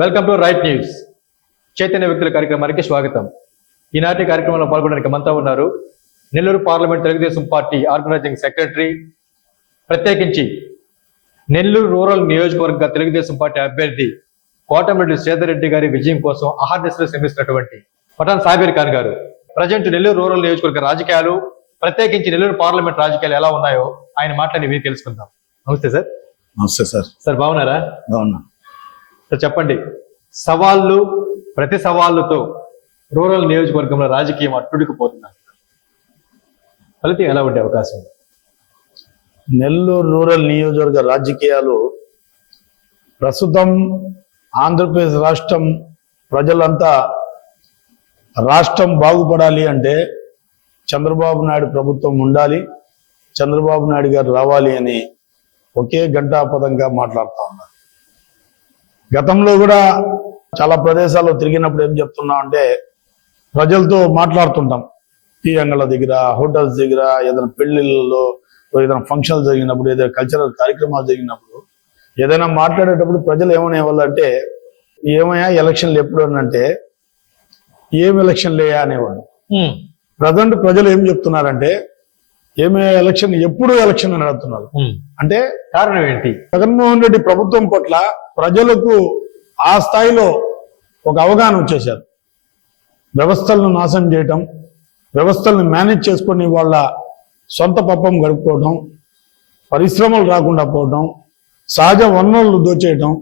Welcome to right news చైతన్య వ్యక్తుల కార్యక్రమానికి స్వాగతం. ఈనాటి కార్యక్రమంలో పాల్గొనడానికి మనతో ఉన్నారు Nellore parliament Telugu Desam party organising secretary ప్రత్యేకించి నెల్లూరు రూరల్ నియోజకవర్గ తెలుగుదేశం పార్టీ అభ్యర్థి కోటమిరెడ్డి శ్రీధర్ రెడ్డి గారి విజయం కోసం అహర్నిశలు శ్రమిస్తున్నటువంటి పఠాన్ సాబీర్ ఖాన్ గారు. ప్రజెంట్ నెల్లూరు రూరల్ నియోజకవర్గ రాజకీయాలు ప్రత్యేకించి నెల్లూరు పార్లమెంట్ రాజకీయాలు ఎలా ఉన్నాయో ఆయన మాట్లాడి మీరు తెలుసుకుందాం. నమస్తే సార్. నమస్తే సార్. సార్ బాగున్నారా? బాగున్నా. చెప్పండి సవాళ్ళు ప్రతి సవాళ్ళతో రూరల్ నియోజకవర్గంలో రాజకీయం అట్టుడికిపోతున్నారు ఫలితం ఎలా ఉండే అవకాశం? నెల్లూరు రూరల్ నియోజకవర్గ రాజకీయాలు ప్రస్తుతం ఆంధ్రప్రదేశ్ రాష్ట్రం ప్రజలంతా రాష్ట్రం బాగుపడాలి అంటే చంద్రబాబు నాయుడు ప్రభుత్వం ఉండాలి చంద్రబాబు నాయుడు గారు రావాలి అని ఒకే గంటాపదంగా మాట్లాడుతూ ఉన్నారు. గతంలో కూడా చాలా ప్రదేశాల్లో తిరిగినప్పుడు ఏం చెప్తున్నాం అంటే ప్రజలతో మాట్లాడుతుంటాం. టీ అంగళ్ళ దగ్గర హోటల్స్ దగ్గర ఏదైనా పెళ్ళిళ్ళలో ఏదైనా ఫంక్షన్లు జరిగినప్పుడు ఏదైనా కల్చరల్ కార్యక్రమాలు జరిగినప్పుడు ఏదైనా మాట్లాడేటప్పుడు ప్రజలు ఏమనేవాళ్ళు అంటే ఏమయ్యా ఎలక్షన్లు ఎప్పుడు అని అంటే ఏం ఎలక్షన్లు లేయా అనేవాడు ప్రజెంట్ ప్రజలు ఏం చెప్తున్నారంటే ఏమే ఎలక్షన్ ఎప్పుడు ఎలక్షన్ అని అడుగుతున్నారు. అంటే కారణం ఏంటి? జగన్మోహన్ రెడ్డి ప్రభుత్వం పట్ల ప్రజలకు ఆ స్థాయిలో ఒక అవగాహన వచ్చేశారు. వ్యవస్థలను నాశనం చేయటం వ్యవస్థలను మేనేజ్ చేసుకొని వాళ్ళ సొంత పప్పం గడుపుకోవటం పరిశ్రమలు రాకుండా పోవటం సహజ వనరులు దోచేయటం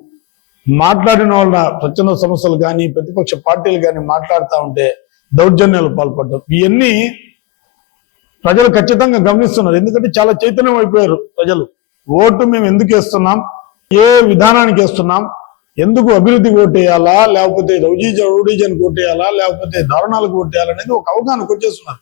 మాట్లాడిన వాళ్ళ స్వచ్ఛంద సమస్యలు కానీ ప్రతిపక్ష పార్టీలు కానీ మాట్లాడుతూ ఉంటే దౌర్జన్యాలు పాల్పడటం. ఇవన్నీ ప్రజలు ఖచ్చితంగా గమనిస్తున్నారు. ఎందుకంటే చాలా చైతన్యం అయిపోయారు ప్రజలు. ఓటు మేము ఎందుకు వేస్తున్నాం? ఏ విధానానికి వేస్తున్నాం? ఎందుకు అభివృద్ధికి కోటేయాలా? లేకపోతే రౌజీ రౌడీజన్ కోటేయాలా? లేకపోతే దారుణాలు ఓటేయాలా అనేది ఒక అవగాహనకు వచ్చేస్తున్నారు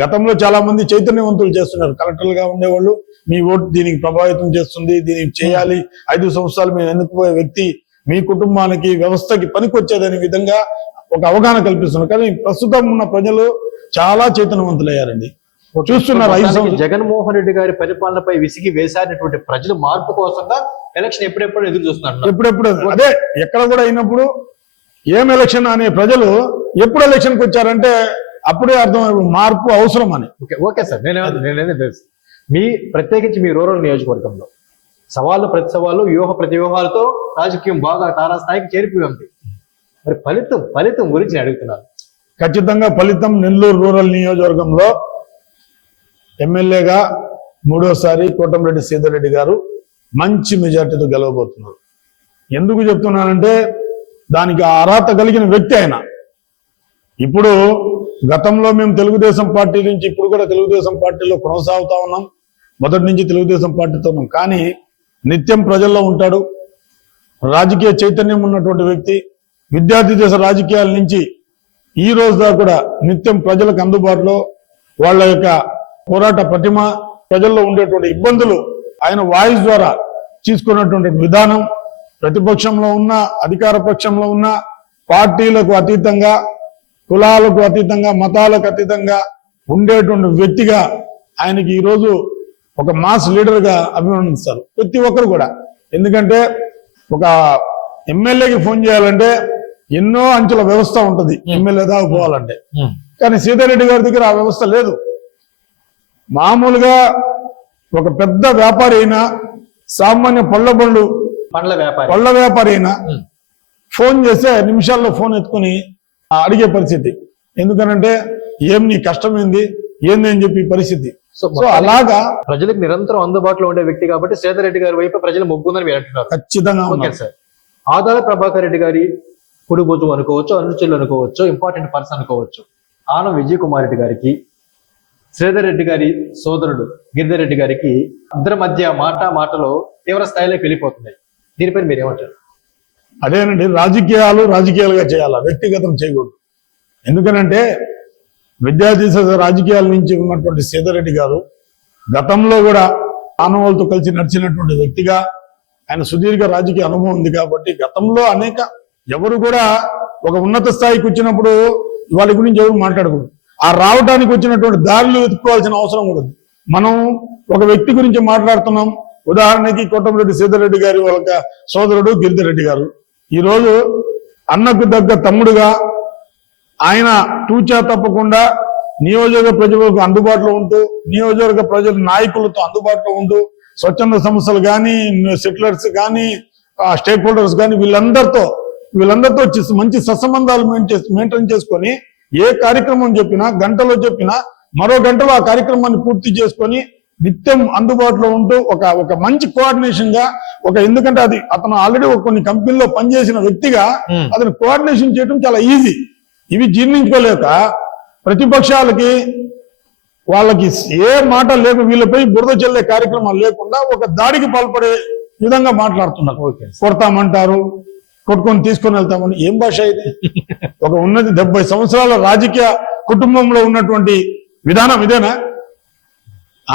గతంలో చాలా మంది చైతన్యవంతులు చేస్తున్నారు. కలెక్టర్లుగా ఉండేవాళ్ళు మీ ఓటు దీనికి ప్రభావితం చేస్తుంది దీనికి చేయాలి. ఐదు సంవత్సరాలు మేము ఎన్నుకుపోయే వ్యక్తి మీ కుటుంబానికి వ్యవస్థకి పనికొచ్చేదనే విధంగా ఒక అవగాహన కల్పిస్తున్నారు. కానీ ప్రస్తుతం ఉన్న ప్రజలు చాలా చైతన్యవంతులయ్యారండి. చూస్తున్నారు జగన్మోహన్ రెడ్డి గారి పరిపాలనపై విసిగి వేసారినటువంటి ప్రజలు మార్పు కోసంగా ఎలక్షన్ ఎప్పుడెప్పుడు ఎదురు చూస్తున్నారు? ఎప్పుడెప్పుడు? అదే ఎక్కడ కూడా అయినప్పుడు ఏం ఎలక్షన్ అనే ప్రజలు ఎప్పుడు ఎలక్షన్కి వచ్చారంటే అప్పుడే అర్థం మార్పు అవసరం అని. Okay okay sir. నేను నేనేది తెలుసు. మీ ప్రత్యేకించి మీ రూరల్ నియోజకవర్గంలో సవాళ్ళు ప్రతి సవాళ్ళు వ్యూహ ప్రతి వ్యూహాలతో రాజకీయం బాగా తారా స్థాయికి చేరిపోయి ఉంది మరి ఫలితం ఫలితం గురించి నేను అడుగుతున్నాను. ఖచ్చితంగా ఫలితం నెల్లూరు రూరల్ నియోజకవర్గంలో ఎమ్మెల్యేగా మూడోసారి కోటంరెడ్డి సీతారెడ్డి గారు మంచి మెజార్టీతో గెలవబోతున్నారు. ఎందుకు చెప్తున్నానంటే దానికి అర్హత కలిగిన వ్యక్తి ఆయన. ఇప్పుడు గతంలో మేము తెలుగుదేశం పార్టీ నుంచి ఇప్పుడు కూడా తెలుగుదేశం పార్టీలో కొనసాగుతా ఉన్నాం. మొదటి నుంచి తెలుగుదేశం పార్టీతో ఉన్నాం. కానీ నిత్యం ప్రజల్లో ఉంటాడు. రాజకీయ చైతన్యం ఉన్నటువంటి వ్యక్తి. విద్యార్థి దేశ రాజకీయాల నుంచి ఈ రోజు దాకా కూడా నిత్యం ప్రజలకు అందుబాటులో వాళ్ళ యొక్క పోరాట ప్రతిమ ప్రజల్లో ఉండేటువంటి ఇబ్బందులు ఆయన వాయిస్ ద్వారా తీసుకున్నటువంటి విధానం ప్రతిపక్షంలో ఉన్న అధికార పక్షంలో ఉన్న పార్టీలకు అతీతంగా కులాలకు అతీతంగా మతాలకు అతీతంగా ఉండేటువంటి వ్యక్తిగా ఆయనకి ఈరోజు ఒక మాస్ లీడర్గా అభినందిస్తారు. ప్రతి ఒక్కరు కూడా. ఎందుకంటే ఒక ఎమ్మెల్యేకి ఫోన్ చేయాలంటే ఎన్నో అంచుల వ్యవస్థ ఉంటుంది. ఎమ్మెల్యే దాకా పోవాలంటే. కానీ సీతారెడ్డి గారి దగ్గర ఆ వ్యవస్థ లేదు. మామూలుగా ఒక పెద్ద వ్యాపారి అయినా సామాన్య పళ్ళ బండ్లు పండ్ల వ్యాపారి. పళ్ళ వ్యాపారి అయినా. ఫోన్ చేస్తే నిమిషాల్లో ఫోన్ ఎత్తుకుని అడిగే పరిస్థితి. ఎందుకనంటే ఏం నీ కష్టం ఏంది? ఏంది అని చెప్పి పరిస్థితి. సో అలాగా ప్రజలకు నిరంతరం అందుబాటులో ఉండే వ్యక్తి కాబట్టి సేదర్ రెడ్డి గారి వైపు ప్రజలు మొగ్గుందని మీరు అంటున్నారు. ఖచ్చితంగా ఓకే. సార్. ఆదాల ప్రభాకర్ రెడ్డి గారి కుడి భుజం అనుకోవచ్చు అనుచరులు అనుకోవచ్చు ఇంపార్టెంట్ పర్సన్ అనుకోవచ్చు. ఆనం విజయ్ కుమార్ రెడ్డి గారికి శ్రీధర్ రెడ్డి గారి సోదరుడు గిరిధర్ రెడ్డి గారికి ఇద్దరి మధ్య మాట మాటలో తీవ్ర స్థాయిలోకి వెళ్ళిపోతున్నాయి. దీనిపై మీరు ఏమంటారు అదేనండి రాజకీయాలు రాజకీయాలుగా చేయాలా? వ్యక్తిగతం చేయకూడదు. ఎందుకనంటే విద్యార్థి రాజకీయాల నుంచి ఉన్నటువంటి సీతారెడ్డి గారు గతంలో కూడా ఆనవాళ్ళతో కలిసి నడిచినటువంటి వ్యక్తిగా ఆయన సుదీర్ఘ రాజకీయ అనుభవం ఉంది కాబట్టి గతంలో అనేక ఎవరు కూడా ఒక ఉన్నత స్థాయికి వచ్చినప్పుడు వాళ్ళ గురించి ఎవరు మాట్లాడకూడదు. ఆ రావడానికి వచ్చినటువంటి దారులు వెతుక్కోవాల్సిన అవసరం కూడా మనం ఒక వ్యక్తి గురించి మాట్లాడుతున్నాం. ఉదాహరణకి కోటమిరెడ్డి సీతారెడ్డి గారి వాళ్ళ సోదరుడు గిరిధర్ రెడ్డి గారు. ఈరోజు అన్నకు దగ్గ తమ్ముడుగా ఆయన తూచా తప్పకుండా నియోజక ప్రజలకు అందుబాటులో ఉంటూ నియోజకవర్గ ప్రజల నాయకులతో అందుబాటులో ఉంటూ స్వచ్ఛంద సంస్థలు కానీ సెటిలర్స్ కానీ స్టేక్ హోల్డర్స్ కానీ వీళ్ళందరితో వీళ్ళందరితో మంచి సత్సంబంధాలు మెయింటైన్ చేసుకొని ఏ కార్యక్రమం చెప్పినా గంటలో చెప్పినా మరో గంటలో ఆ కార్యక్రమాన్ని పూర్తి చేసుకొని నిత్యం అందుబాటులో ఉంటూ ఒక ఒక మంచి కోఆర్డినేషన్గా ఒక ఎందుకంటే అది అతను ఆల్రెడీ ఒక కొన్ని కంపెనీలో పనిచేసిన వ్యక్తిగా. అతను కోఆర్డినేషన్ చేయడం చాలా ఈజీ ఇవి జీర్ణించుకోలేక ప్రతిపక్షాలకి వాళ్ళకి ఏ మాట లేక వీళ్ళపై బురద చెల్లే కార్యక్రమాలు లేకుండా ఒక దాడికి పాల్పడే విధంగా మాట్లాడుతున్నారు. ఓకే. కొడతామంటారు కొట్టుకొని తీసుకొని వెళ్తామని ఏం భాష ఇది? ఒక ఉన్నది డెబ్బై సంవత్సరాల రాజకీయ కుటుంబంలో ఉన్నటువంటి విధానం ఇదేనా?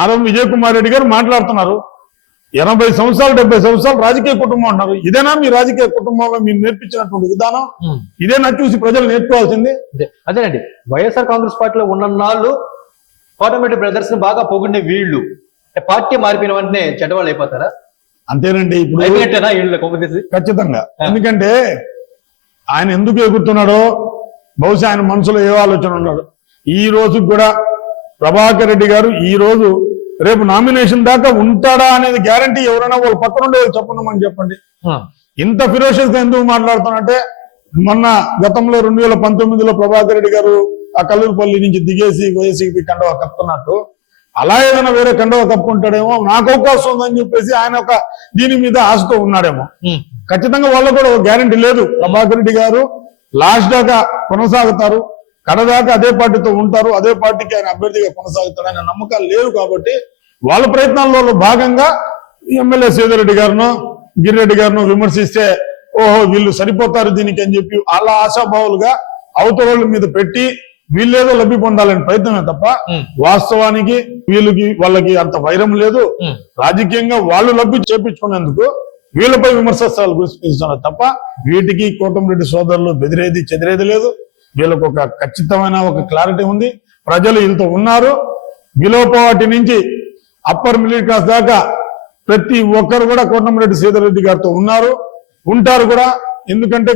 ఆరం విజయ్ కుమార్ రెడ్డి గారు మాట్లాడుతున్నారు. ఎనభై సంవత్సరాలు డెబ్బై సంవత్సరాలు రాజకీయ కుటుంబం అంటారు ఇదేనా మీ రాజకీయ కుటుంబంలో మీరు నేర్పించినటువంటి విధానం. ఇదేనా చూసి ప్రజలు నేర్చుకోవాల్సింది? అదే అదేనండి. వైఎస్ఆర్ కాంగ్రెస్ పార్టీలో ఉన్నన్నాళ్ళు కోటమిరెడ్డి బ్రదర్స్ని బాగా పొగిడిన వీళ్ళు. పార్టీ మారిపోయిన వెంటనే చెడ్డవాళ్ళు అయిపోతారా? అంతేనండి ఇప్పుడు ఖచ్చితంగా. ఎందుకంటే ఆయన ఎందుకు ఎగురుతున్నాడో బహుశా ఆయన మనసులో ఏ ఆలోచన ఉన్నాడు. ఈ రోజు కూడా ప్రభాకర్ రెడ్డి గారు ఈ రోజు రేపు నామినేషన్ దాకా ఉంటాడా అనేది గ్యారంటీ ఎవరైనా వాళ్ళ పక్కన ఉండే చెప్పండి. చెప్పండి. ఇంత ఫిరోషియస్గా ఎందుకు మాట్లాడుతున్నట్టే మొన్న గతంలో రెండు వేల పంతొమ్మిదిలో ప్రభాకర్ రెడ్డి గారు ఆ కల్లూరుపల్లి నుంచి దిగేసి వైసీపీ కండవ కప్పుతున్నట్టు అలా ఏదైనా వేరే కండవ కప్పుకుంటాడేమో నాకు అవకాశం ఉందని చెప్పేసి ఆయన ఒక దీని మీద ఆశతో ఉన్నాడేమో. ఖచ్చితంగా వాళ్ళకు కూడా గ్యారంటీ లేదు. ప్రభాకర్ రెడ్డి గారు లాస్ట్ దాకా కొనసాగుతారు. కడదాకా అదే పార్టీతో ఉంటారు. అదే పార్టీకి ఆయన అభ్యర్థిగా కొనసాగుతారనే నమ్మకాలు లేవు కాబట్టి వాళ్ళ ప్రయత్నాల్లో భాగంగా ఎమ్మెల్యే సేదరెడ్డి గారిను గిరిరెడ్డి గారిను విమర్శిస్తే ఓహో వీళ్ళు సరిపోతారు దీనికి అని చెప్పి అలా ఆశాభావులుగా అవతల మీద పెట్టి వీళ్ళేదో లబ్ధి పొందాలని ప్రయత్నమే తప్ప. వాస్తవానికి వీళ్ళకి వాళ్ళకి అంత వైరం లేదు. రాజకీయంగా వాళ్ళు లబ్ధి చేపించుకునేందుకు వీళ్ళపై విమర్శిస్తారు గురిస్తున్నారు తప్ప వీటికి కోటమిరెడ్డి సోదరులు బెదిరేది చెదిరేది లేదు. వీళ్ళకు ఒక ఖచ్చితమైన ఒక క్లారిటీ ఉంది. ప్రజలు వీళ్ళతో ఉన్నారు. విలోపవాటి నుంచి అప్పర్ మిడిల్ క్లాస్ దాకా ప్రతి ఒక్కరు కూడా కోటమిరెడ్డి శ్రీధర్ గారితో ఉన్నారు. ఉంటారు కూడా. ఎందుకంటే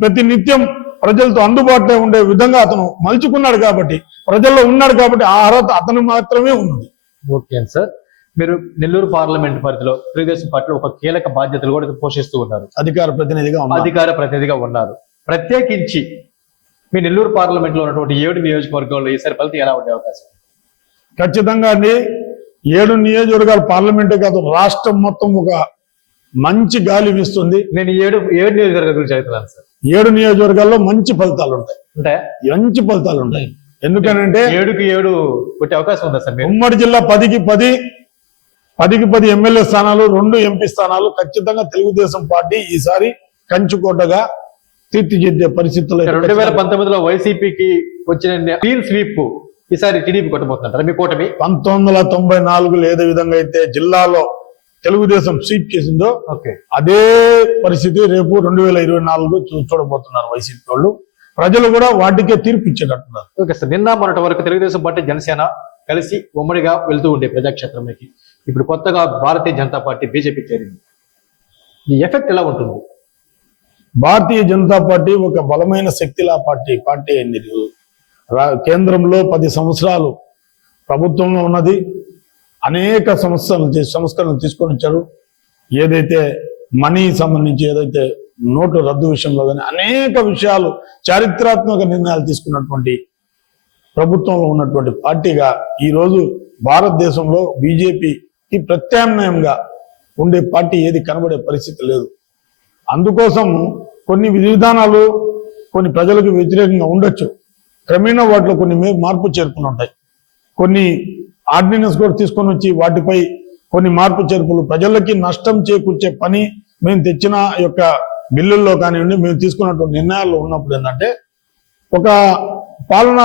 ప్రతి నిత్యం ప్రజలతో అందుబాటులో ఉండే విధంగా అతను మలుచుకున్నాడు కాబట్టి ప్రజల్లో ఉన్నాడు కాబట్టి ఆ అర్హత అతను మాత్రమే ఉంది ఓకే సార్. మీరు నెల్లూరు పార్లమెంట్ పరిధిలో తెలుగుదేశం పార్టీలో ఒక కీలక బాధ్యతలు కూడా పోషిస్తూ ఉన్నారు. అధికార ప్రతినిధిగా ఉన్నారు. అధికార ప్రతినిధిగా ఉన్నారు. ప్రత్యేకించి మీ నెల్లూరు పార్లమెంట్లో ఉన్నటువంటి ఏడు నియోజకవర్గాల్లో ఈసారి ఫలితం ఎలా ఉండే అవకాశం? ఖచ్చితంగా అండి. ఏడు నియోజకవర్గాలు పార్లమెంటే కాదు రాష్ట్రం మొత్తం ఒక మంచి గాలి వీస్తుంది. నేను ఏడు ఏడు నియోజకవర్గాల గురించి చెప్తున్నాను సార్. ఏడు నియోజకవర్గాల్లో మంచి ఫలితాలు ఉంటాయి. అంటే మంచి ఫలితాలు ఉంటాయి. ఎందుకనంటే ఏడుకి ఏడు కొట్టే అవకాశం ఉందా సార్ ఉమ్మడి జిల్లా పదికి పది పదికి పది ఎమ్మెల్యే స్థానాలు రెండు ఎంపీ స్థానాలు ఖచ్చితంగా తెలుగుదేశం పార్టీ ఈసారి కంచుకోటగా తీర్చిదిద్దే పరిస్థితుల్లో రెండు వేల పంతొమ్మిదిలో వైసీపీకి వచ్చిన క్లీన్ స్వీప్ ఈసారి టీడీపీ కొట్టబోతుంటారు మీ కూటమి? పంతొమ్మిది వందల తొంభై నాలుగులో ఏదే విధంగా అయితే జిల్లాలో తెలుగుదేశం సీట్ చేసిందో ఓకే. అదే పరిస్థితి రేపు రెండు వేల ఇరవై నాలుగు చూ- చూడబోతున్నారు వైసీపీ వాళ్ళు. ప్రజలు కూడా వాటికే తీర్పు ఇచ్చేటట్టున్నారు. ఓకే సార్ నిన్న మొన్నటి వరకు తెలుగుదేశం పార్టీ జనసేన కలిసి ఉమ్మడిగా వెళ్తూ ఉండే ప్రజాక్షేత్రంలోకి ఇప్పుడు కొత్తగా భారతీయ జనతా పార్టీ బీజేపీ చేరింది. ఈ ఎఫెక్ట్ ఎలా ఉంటుంది? భారతీయ జనతా పార్టీ ఒక బలమైన శక్తిలా పార్టీ పార్టీ అయింది. కేంద్రంలో పది సంవత్సరాలు ప్రభుత్వంలో ఉన్నది. అనేక సంస్థలు చే- సంస్కరణలు తీసుకొని వచ్చారు. ఏదైతే మనీ సంబంధించి ఏదైతే నోటు రద్దు విషయంలో కానీ అనేక విషయాలు చారిత్రాత్మక నిర్ణయాలు తీసుకున్నటువంటి ప్రభుత్వంలో ఉన్నటువంటి పార్టీగా ఈరోజు భారతదేశంలో బీజేపీకి ప్రత్యామ్నాయంగా ఉండే పార్టీ ఏది కనబడే పరిస్థితి లేదు. అందుకోసం కొన్ని విధి విధానాలు కొన్ని ప్రజలకు వ్యతిరేకంగా ఉండొచ్చు. క్రమేణా వాటిలో కొన్ని మార్పు చేర్పులు ఉంటాయి. కొన్ని ఆర్డినెన్స్ కూడా తీసుకొని వచ్చి వాటిపై కొన్ని మార్పు చేర్పులు ప్రజలకి నష్టం చేకూర్చే పని మేము తెచ్చిన యొక్క బిల్లుల్లో కానివ్వండి మేము తీసుకున్నటువంటి నిర్ణయాల్లో ఉన్నప్పుడు ఏంటంటే ఒక పాలనా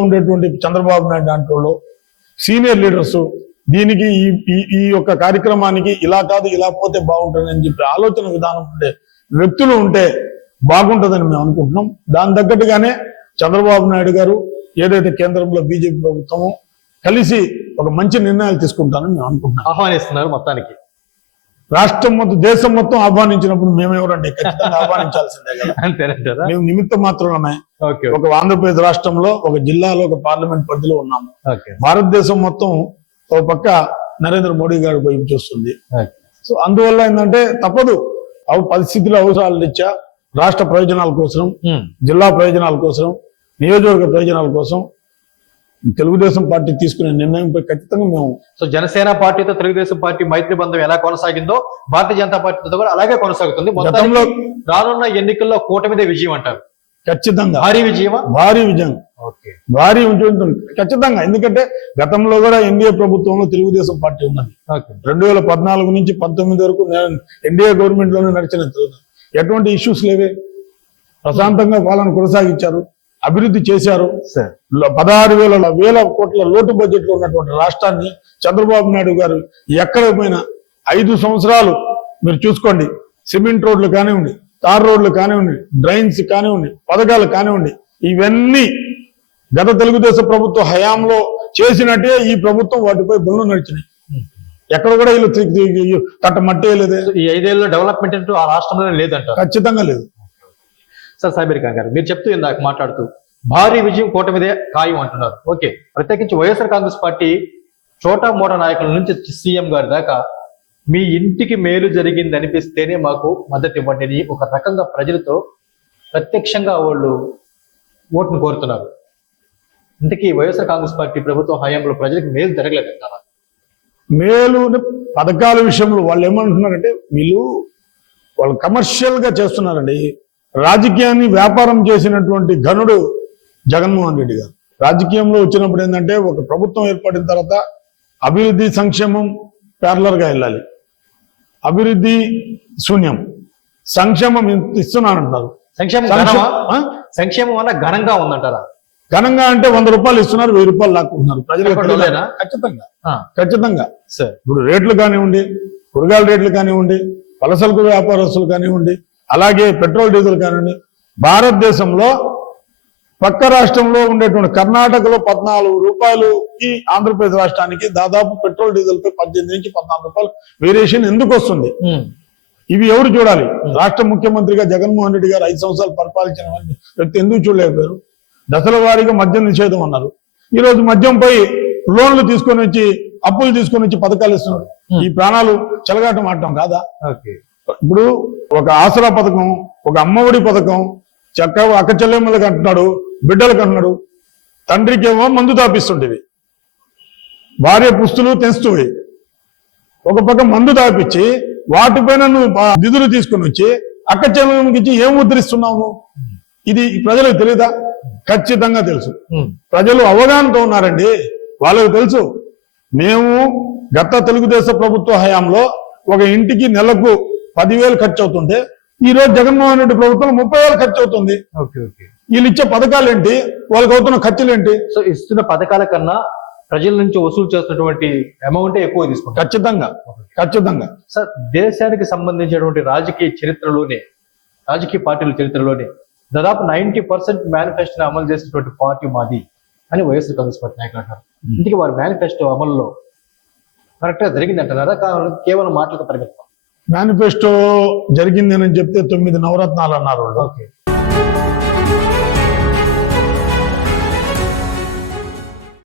ఉండేటువంటి చంద్రబాబు నాయుడు దాంట్లో సీనియర్ లీడర్స్ దీనికి ఈ ఈ- ఈ యొక్క కార్యక్రమానికి ఇలా కాదు ఇలా పోతే బాగుంటుందని చెప్పి ఆలోచన విధానం ఉండే వ్యక్తులు ఉంటే బాగుంటుందని మేము అనుకుంటున్నాం. దాని తగ్గట్టుగానే చంద్రబాబు నాయుడు గారు ఏదైతే కేంద్రంలో బీజేపీ ప్రభుత్వము కలిసి ఒక మంచి నిర్ణయాలు తీసుకుంటారని మేము అనుకుంటున్నాం ఆహ్వానిస్తున్నారు మొత్తానికి. రాష్ట్రం మొత్తం దేశం మొత్తం ఆహ్వానించినప్పుడు మేమెవరండి ఖచ్చితంగా ఆహ్వానించాల్సిందే కదా. అంతేనంటారా మేము నిమిత్త మాత్రమే ఒక ఆంధ్రప్రదేశ్ రాష్ట్రంలో ఒక జిల్లాలో ఒక పార్లమెంట్ పరిధిలో ఉన్నాము. భారతదేశం మొత్తం ఒక పక్క నరేంద్ర మోడీ గారి వైపు చూస్తుంది. సో అందువల్ల ఏంటంటే తప్పదు. అవి పరిస్థితుల అవసరాల రీత్యా రాష్ట్ర ప్రయోజనాల కోసం. జిల్లా ప్రయోజనాల కోసం నియోజకవర్గ ప్రయోజనాల కోసం తెలుగుదేశం పార్టీ తీసుకునే నిర్ణయంపై ఖచ్చితంగా మేము సో జనసేన పార్టీతో తెలుగుదేశం పార్టీ మైత్రి బంధం ఎలా కొనసాగిందో భారతీయ జనతా పార్టీతో కూడా అలాగే కొనసాగుతుంది. మొత్తానికి గతంలో రానున్న ఎన్నికల్లో కూటమిదే విజయం అంటారు. ఖచ్చితంగా. భారీ విజయమా? భారీ విజయం. భారీ విజయం. ఖచ్చితంగా. ఎందుకంటే గతంలో కూడా ఎన్డీఏ ప్రభుత్వంలో తెలుగుదేశం పార్టీ ఉన్నది. రెండు వేల పద్నాలుగు నుంచి పంతొమ్మిది వరకు నేను ఎన్డీఏ గవర్నమెంట్లోనే నడిచిన ఎటువంటి ఇష్యూస్ లేవే. ప్రశాంతంగా పాలన కొనసాగించారు. అభివృద్ధి చేశారు. పదహారు వేల వేల కోట్ల లోటు బడ్జెట్లో ఉన్నటువంటి రాష్ట్రాన్ని చంద్రబాబు నాయుడు గారు ఎక్కడ పోయినా ఐదు సంవత్సరాలు మీరు చూసుకోండి. సిమెంట్ రోడ్లు కానివ్వండి తార్ రోడ్లు కానివ్వండి డ్రైన్స్ కానివ్వండి పథకాలు కానివ్వండి ఇవన్నీ గత తెలుగుదేశం ప్రభుత్వ హయాంలో చేసినట్టే ఈ ప్రభుత్వం వాటిపై బండ్లు నడిచినాయి. ఎక్కడ కూడా వీళ్ళు తట్ట మట్టి వేయలేదే ఈ ఐదేళ్ళలో డెవలప్మెంట్ అంటూ ఆ రాష్ట్రంలోనే లేదంటారు. ఖచ్చితంగా లేదు. సార్ సాబీర్ ఖాన్ గారు మీరు చెప్తూ ఇందాక మాట్లాడుతూ భారీ విజయం కూటమిదే ఖాయం అంటున్నారు. ఓకే ప్రత్యేకించి వైఎస్ఆర్ కాంగ్రెస్ పార్టీ చోటా మోటా నాయకుల నుంచి సీఎం గారి దాకా మీ ఇంటికి మేలు జరిగింది అనిపిస్తేనే మాకు మద్దతు ఇవ్వండి అని ఒక రకంగా ప్రజలతో ప్రత్యక్షంగా వాళ్ళు ఓటును కోరుతున్నారు. ఇంతకీ వైఎస్ఆర్ కాంగ్రెస్ పార్టీ ప్రభుత్వం హయాంలో ప్రజలకు మేలు జరగలేదంటారా మేలు పథకాల విషయంలో వాళ్ళు ఏమంటున్నారంటే వీళ్ళు వాళ్ళు కమర్షియల్గా చేస్తున్నారండి. రాజకీయాన్ని వ్యాపారం చేసినటువంటి ఘనుడు జగన్మోహన్ రెడ్డి గారు. రాజకీయంలో వచ్చినప్పుడు ఏంటంటే ఒక ప్రభుత్వం ఏర్పడిన తర్వాత అభివృద్ధి సంక్షేమం ప్యారలర్గా వెళ్ళాలి. అభివృద్ధి శూన్యం. సంక్షేమం ఇస్తున్నానంటారు సంక్షేమం అన్న ఘనంగా ఉందంటారా? ఘనంగా అంటే వంద రూపాయలు ఇస్తున్నారు వెయ్యి రూపాయలు లాక్కుంటున్నారు. ప్రజలకు? ఖచ్చితంగా. ఖచ్చితంగా. సార్. ఇప్పుడు రేట్లు కానివ్వండి కూరగాయల రేట్లు కానివ్వండి పలసలకు వ్యాపారస్తులు కానివ్వండి అలాగే పెట్రోల్ డీజిల్ కానివ్వండి భారతదేశంలో పక్క రాష్ట్రంలో ఉండేటువంటి కర్ణాటకలో పద్నాలుగు రూపాయలు ఈ ఆంధ్రప్రదేశ్ రాష్ట్రానికి దాదాపు పెట్రోల్ డీజిల్ పై పద్దెనిమిది నుంచి పద్నాలుగు రూపాయలు వేరియేషన్ ఎందుకు వస్తుంది? ఇవి ఎవరు చూడాలి? రాష్ట్ర ముఖ్యమంత్రిగా జగన్మోహన్ రెడ్డి గారు ఐదు సంవత్సరాలు పరిపాలించిన వ్యక్తి ఎందుకు చూడలేకపోయారు దశల వారీగా మద్యం నిషేధం అన్నారు. ఈ రోజు మద్యంపై లోన్లు తీసుకొని వచ్చి అప్పులు తీసుకొని వచ్చి పథకాలు ఇస్తున్నారు. ఈ ప్రాణాలు చెలగాటం ఆడటం కాదా? ఓకే. ఇప్పుడు ఒక ఆసరా పథకం ఒక అమ్మఒడి పథకం చక్క అక్క చెల్లెమ్మలకు అంటున్నాడు బిడ్డలకు అంటున్నాడు తండ్రికేమో మందు తాపిస్తుంటేవి. భార్య పుస్తులు తెస్తువి. ఒక పక్క మందు తాపిచ్చి వాటిపైన నువ్వు నిధులు తీసుకుని వచ్చి అక్క చెల్లెమ్మకి ఇచ్చి ఏం ముద్రిస్తున్నావు నువ్వు? ఇది ప్రజలకు తెలియదా ఖచ్చితంగా తెలుసు. ప్రజలు అవగాహనతో ఉన్నారండి. వాళ్ళకి తెలుసు. మేము గత తెలుగుదేశం ప్రభుత్వ హయాంలో ఒక ఇంటికి నెలకు పదివేలు ఖర్చు అవుతుంటే ఈ రోజు జగన్మోహన్ రెడ్డి ప్రభుత్వం ముప్పై వేలు ఖర్చు అవుతుంది ఓకే ఓకే. వీళ్ళు ఇచ్చే పథకాలు ఏంటి వాళ్ళకి అవుతున్న ఖర్చులు ఏంటి సో ఇస్తున్న పథకాల కన్నా ప్రజల నుంచి వసూలు చేస్తున్నటువంటి అమౌంటే ఎక్కువ తీసుకుంటారు. ఖచ్చితంగా ఖచ్చితంగా. సార్ దేశానికి సంబంధించినటువంటి రాజకీయ చరిత్రలోనే రాజకీయ పార్టీల చరిత్రలోనే దాదాపు నైన్టీ పర్సెంట్ మేనిఫెస్టోని అమలు చేసినటువంటి పార్టీ మాది అని వైఎస్ఆర్ కాంగ్రెస్ పార్టీ నాయకులు అంటారు ఇందుకే వారి మేనిఫెస్టో అమలులో కరెక్ట్గా జరిగింది అంటున్నారా కా- కేవలం మాటలకు పరిమితం మేనిఫెస్టో జరిగిందని చెప్తే తొమ్మిది నవరత్నాలు అన్నారు ఓకే.